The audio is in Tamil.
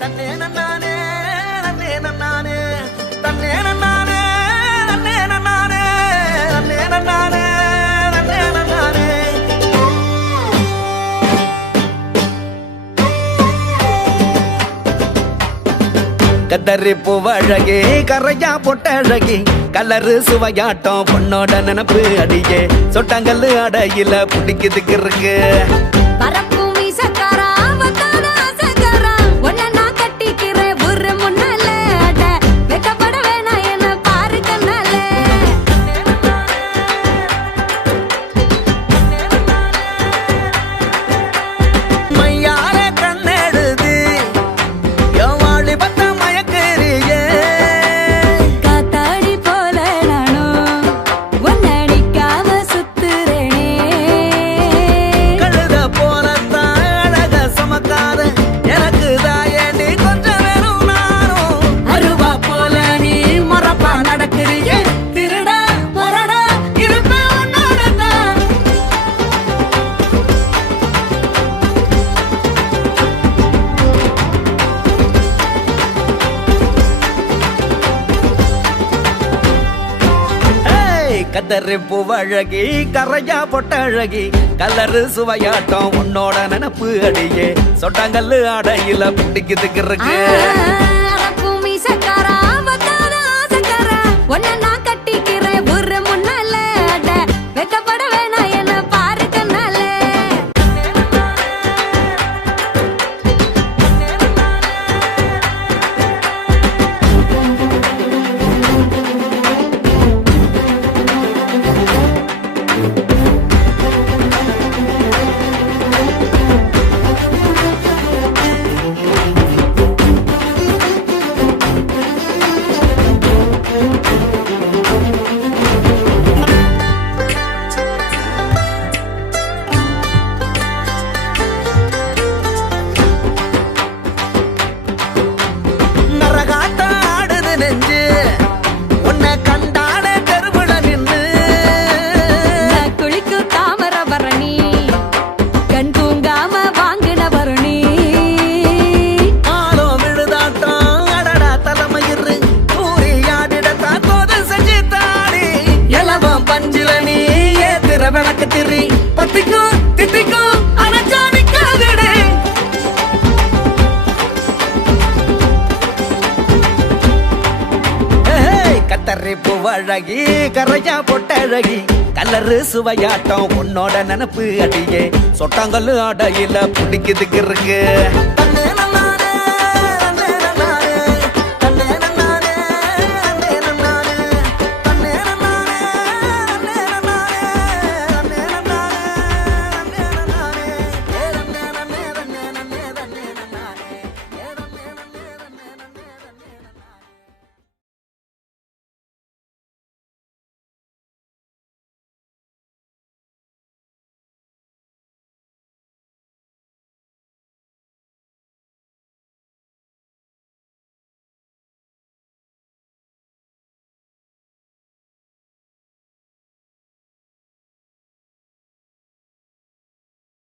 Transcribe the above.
தன்னே நன்னானே நன்னே நன்னானே தன்னே நன்னானே நன்னே நன்னானே நன்னே நன்னானே நன்னே நன்னானே கத்தரி பூவழகே கரையா பொட்டழகி கலரு சுவையாட்டம் பொண்ணோட நினப்பு அடியே சொட்டாங்கல்லு அடையில பிடிக்குதுக்கு இருக்கு கத்தரி பூவழகி கரையா பொட்டழகி கலரு சுவையாட்டம் உன்னோட நினப்பு அடியே சொட்டாங்கல்லு அடையில பிடிக்குதுக்கு இருக்கு கத்தரி பூவழகி கரையா பொட்டழகி கலரு சுவையாட்டம் உன்னோட நினப்பு அடியே சொட்டாங்கல்லு அடையில பிடிக்குதுக்கு இருக்கு